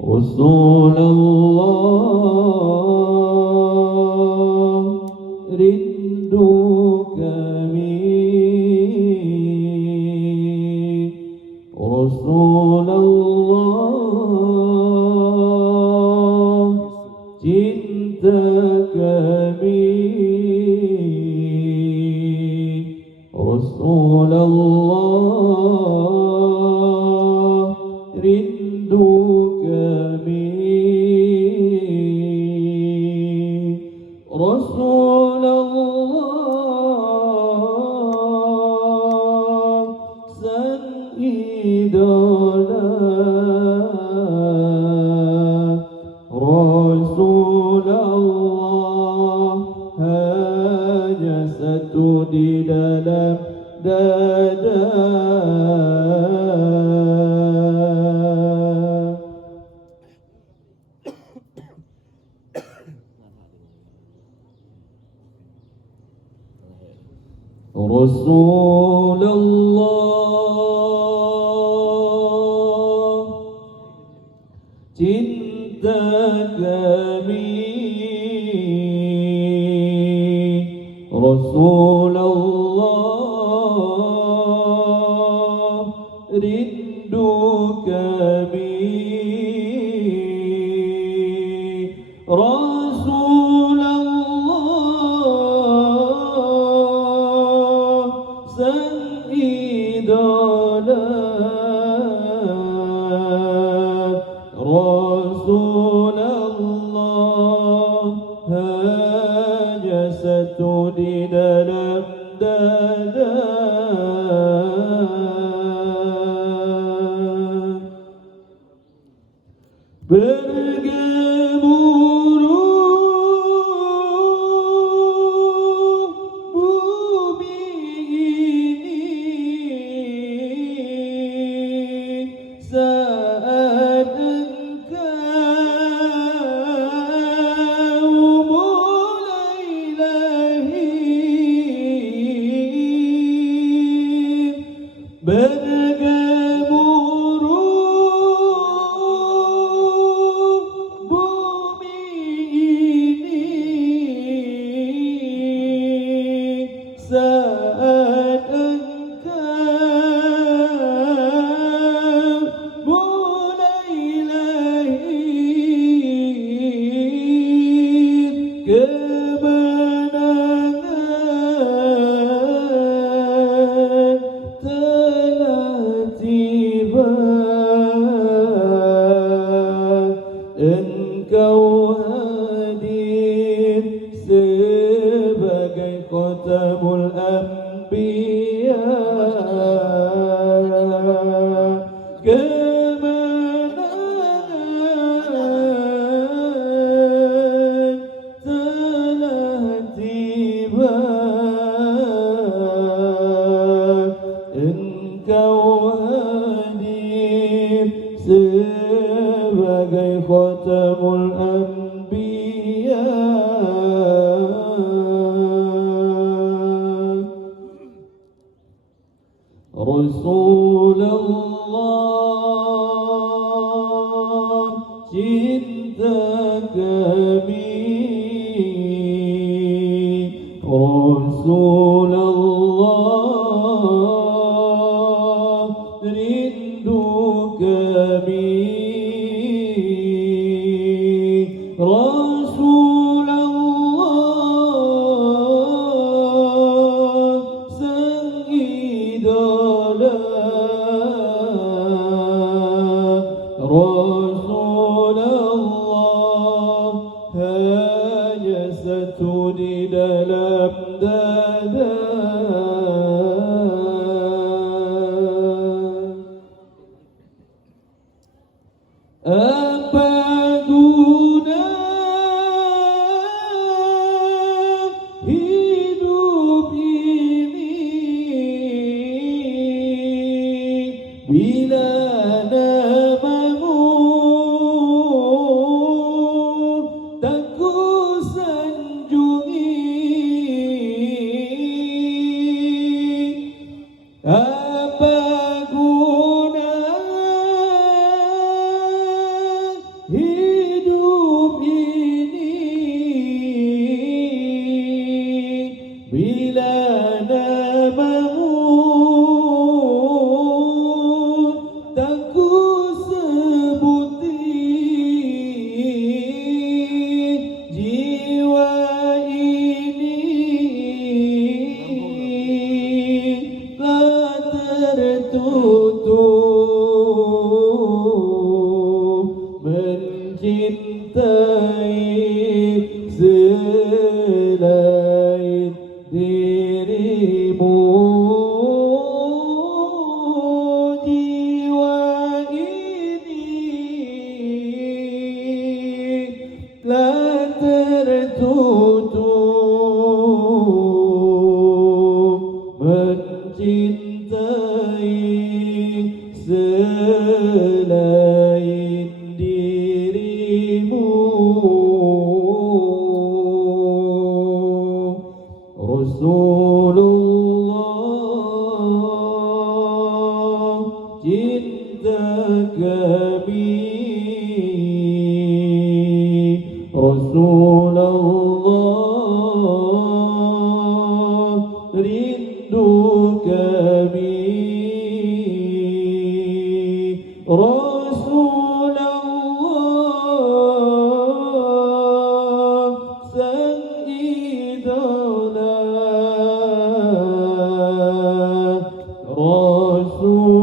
رسول الله rindu kami Rasulullah cinta kami Rasulullah rindu kami Rasulullah sang idola Rasulullah hanya satu di dalam dada Rasulullah cinta kami Rasulullah rindu kami Rasulullah sang idola Rasulullah hanya satu di dalam dada bergemuruh bumi ini saat engkau mulai lahir bergemuruh bumi ini saat engkau mulai lahir kemenangan telah tiba engkau hadir sebagai khatamul anbiya kemenangan telah tiba engkau hadir sebagai khatamul anbiya Rasulullah cinta kami Rasulullah rindu kami Rasulullah sang idola Rasulullah hanya satu di dalam dada apa guna hidup ini bila namamu tak ku sanjungi tak ku sebuti jiwa ini telah tertutup mencintai selain dirimu. Jiwa ini telah tertutup mencintai selain dirimu. Rasulullah, cinta kami. Rasulullah, rindu kami. Rasulullah, sang idola. Rasul